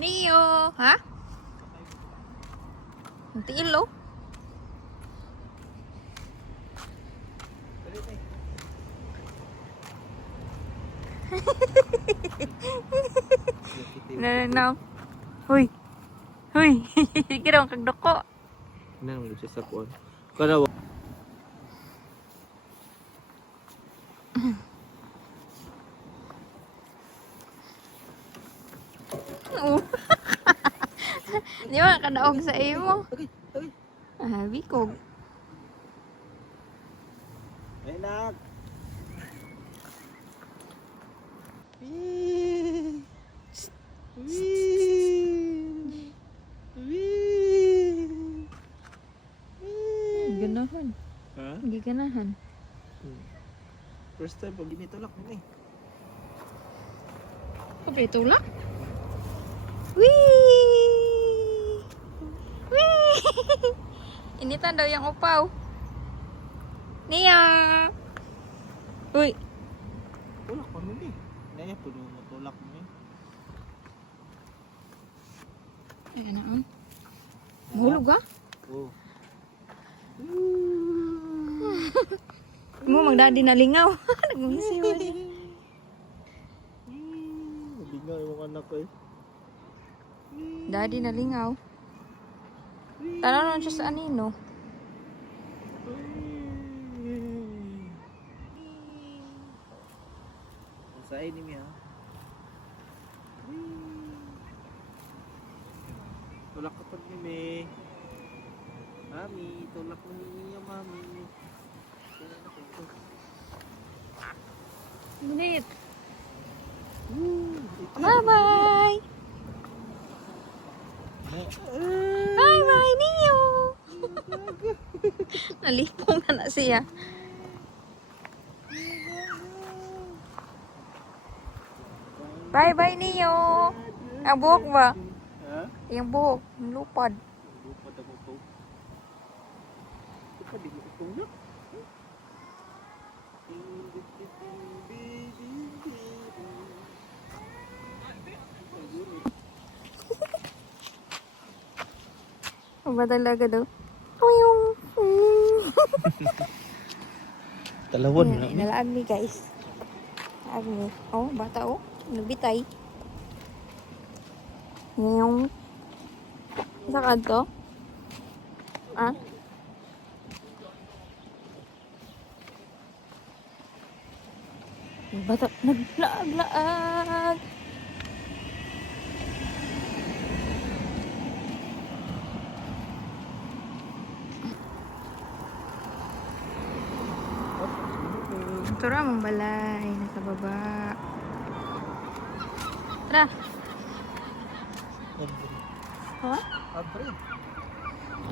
Neo, ha? Ang tiil, oh. No. Huy. Huy. Kira ang kagdoko. Nang siya sa kuwan. Kada Oo. Di ba kadaog sa imo? Ah, bikog. ay nak. Ganahan. Ha? Giganahan. First time pag ginitulak mo eh. Kapag tulak? Wee! Wee! Initan daw yung upaw. Nia! Uy! Tulak pa mo eh. Naya po nung matulak mo eh. Ayan na, mahulog ah? Oo. Mo magdadi na lingaw. Nagmisiw din. Malingaw yung anak ko eh. Daddy na lingaw. Tanaw naman siya sa anino. Masahin ni Mia. Tulak ka pag ni Mie. Mami, tulak mo ni Mia, mami. Minit. Bye-bye! Bye-bye, Neo! Nalipong na siya. Bye-bye, Neo! Ang buhok ba? Ha? Yung buhok, lupad. Lupad ako to. Ito pa din ito na. Ang ba talaga daw? Uyong! Talawon na. Nalaag ni guys. Nalaag ni. Oh, bata oh. Nagbitay. Ngayong. Saan to? Ah? Bata, naglaag-laag. Ito ra mong balay. Nasa baba. Tara. Ha? Abre.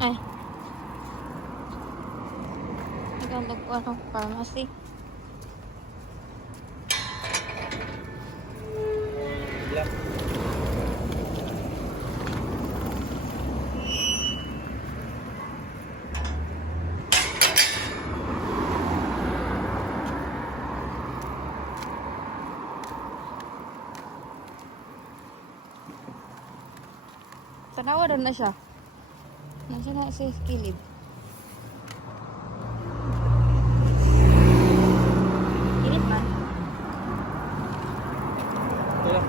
Ay. Ikaw nagkuha ng pharmacy. Yeah. Tanawa doon na siya. Nandiyan na sa kilid. Kilid man. Kaya.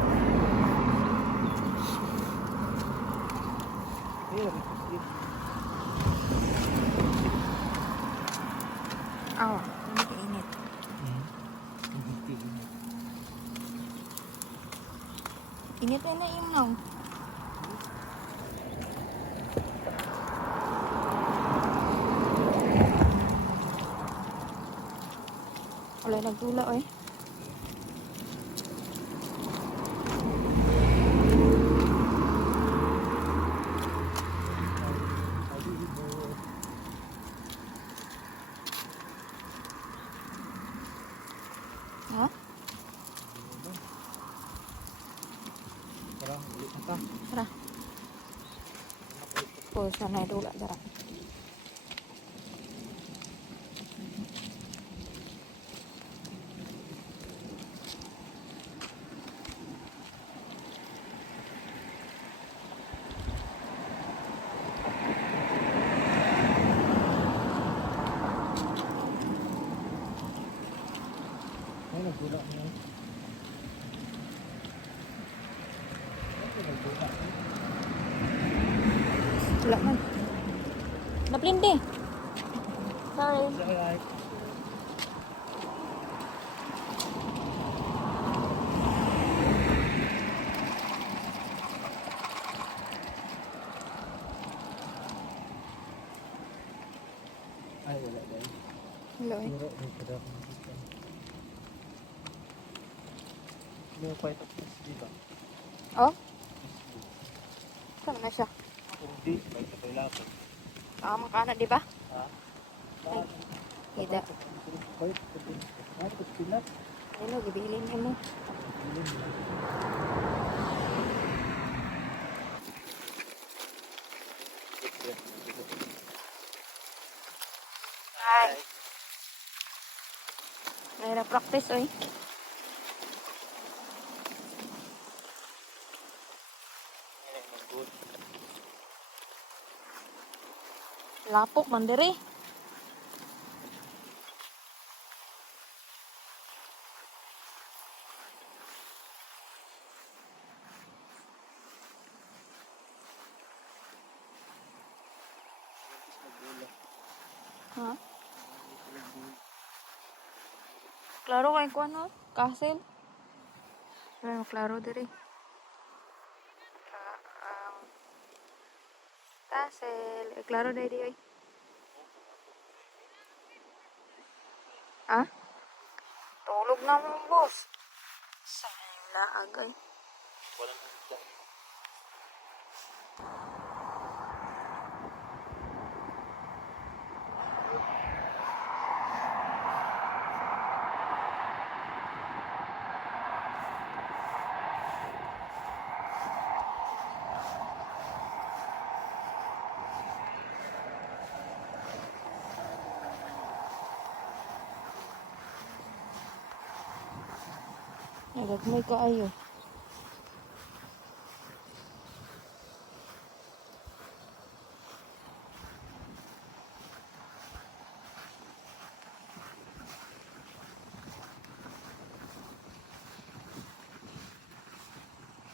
Awa, hindi kainit. Init na yung naw. Wala nagtula eh. Ha? Parang ulit na ta. Tara. Oh, sana dula tara. Wala man. Naplindi. Sorry. Alright. Ay, wala dahil. Hello eh. Pero, may kada akong nakita. May white of this, di ba? Oh? Saan na siya? Hindi, may kapailapan. Makana, di ba? Ha? Ay, hida. White, kapit pinat. Ano, gibilin niya mo. Ay. Nahira practice, oy. Lapok man diri. Ha? Klaro kay ko ano? Castle. Ano klaro diri? Castle. Klaro diri oy. Ha? Tulog na mo, boss. Sayang laag ay. Walang handa. Nagagmay ko ayo.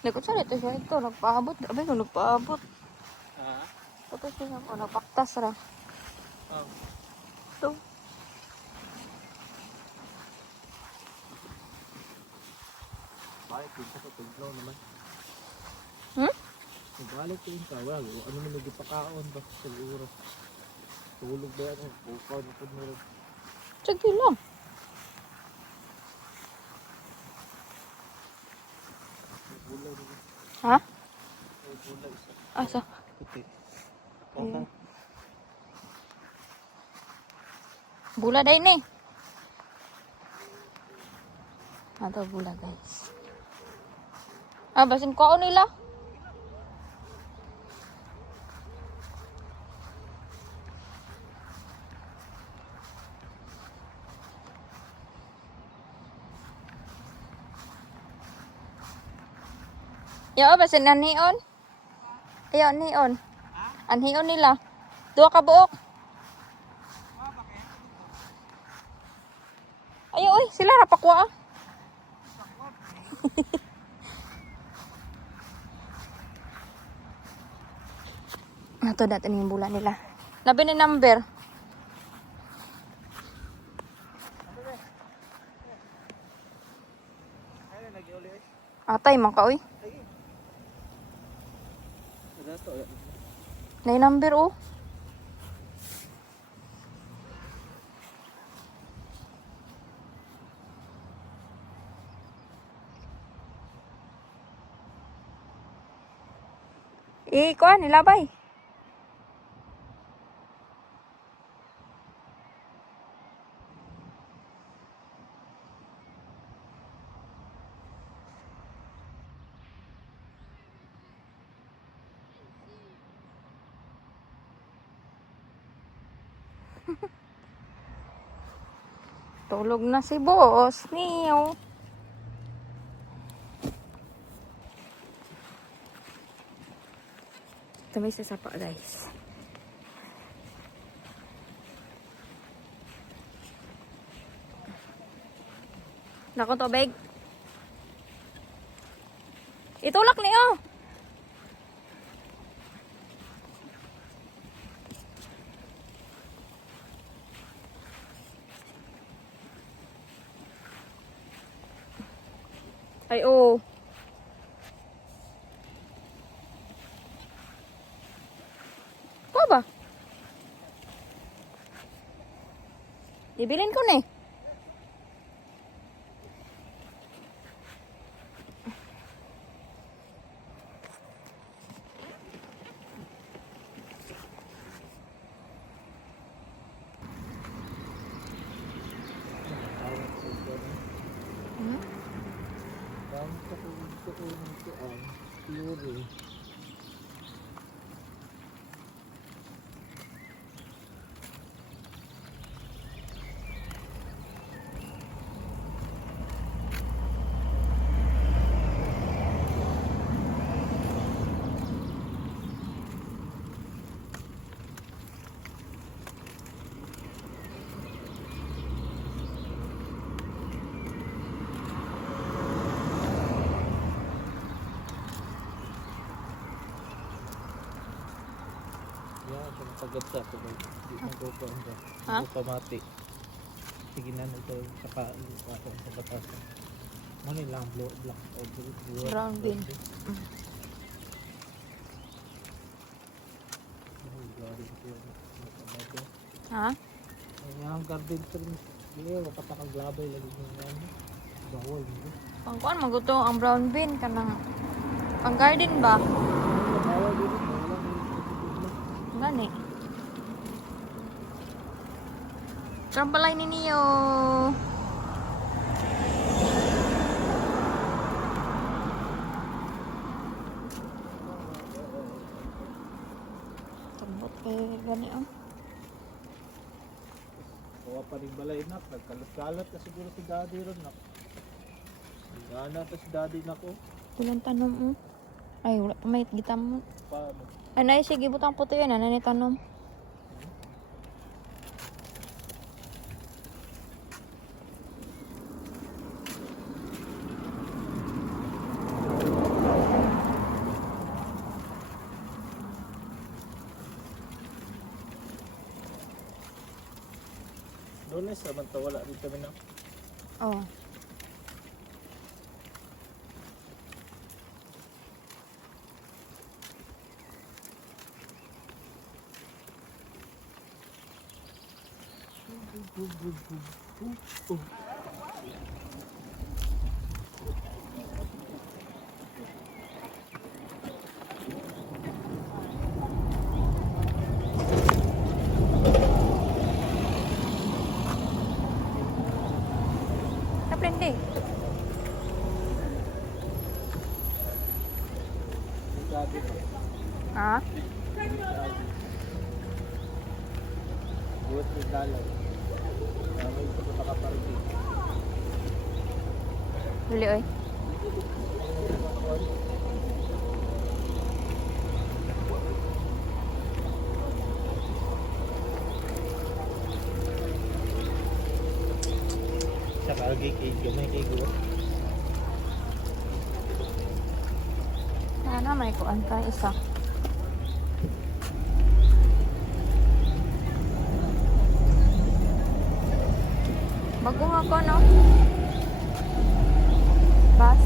Likod sa dito siya ito. Nagpaabot. Abay ko nagpaabot. Ha? Ito siya ako. Nagpaktas ra. Oh. Ito. Bakit? Pinta sa tugnaw naman. Hmm? Nagbalik ko yung tawag. Ano mo nagipakaon ba? Siguro. Tulog ba yan? Bukaw na po meron. Sige lang. Bulay naman. Ha? May bulay isa. Asa? Puti. Ayun. Okay. Bula day ni. Ato bula guys. Basin ko nila. Yo, basin na neon. Ayo, neon. Anhion nila. Dua ka buok. Ayo, oy, sila rapakwa. Nato natin yung bula nila. Labi ni number. Ayun, nag-iuli eh. Atay, man ka, oy. Nadato. Na yung number, oh. Kuan, nilabay. Tulog na si boss. Niyo. Ito may sasapa guys. Nako tubig. Itulak niyo. Ay, oo. Kuha ba? Ibilin ko na eh. Tawag sa ito. Hmm? Tawag sa ito. Pure. Yan, kung pagod sa ito. Hindi na ko pa ang Ha? pamati. Sige na ito sa batas. Ano lang, black or blue. Brown bean. Ha? Ang garden tree. Hindi, mapatakaglabay lagi ng ano. Bawal. Pangkuan maguto ang brown bean kanang pang garden ba? Bawal din. Gani. Trambalay ni Neo. Tambot eh gani ang. Kuha pa rin balay na. Nagkalat-kalat na siguro si daddy ron na. Nagana ta si daddy na ko. Tulang tanom mo. Ay, wala pa may gitam mo. Paano? Ay, nay, sige, butang puti yun. Ano ni tanom? Lunes, samantawala rin kami na. Oh. Aprende. Daddy. Ha? Buwat ni Dalaw. Kami ito pa nakaparigin. Duli, oy. Sa kagay kay gamay kay Guwa. Sana may kuan ka isa. Bagong ako, no? Bus.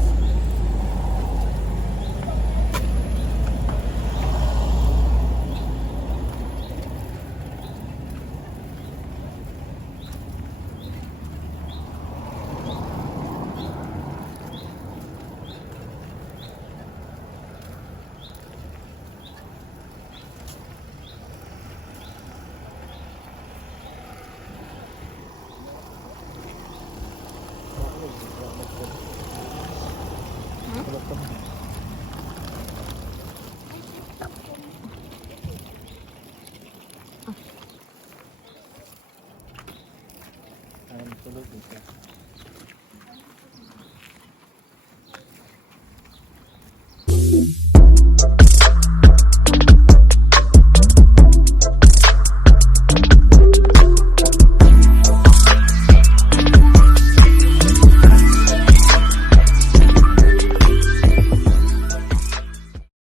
Tulog ito.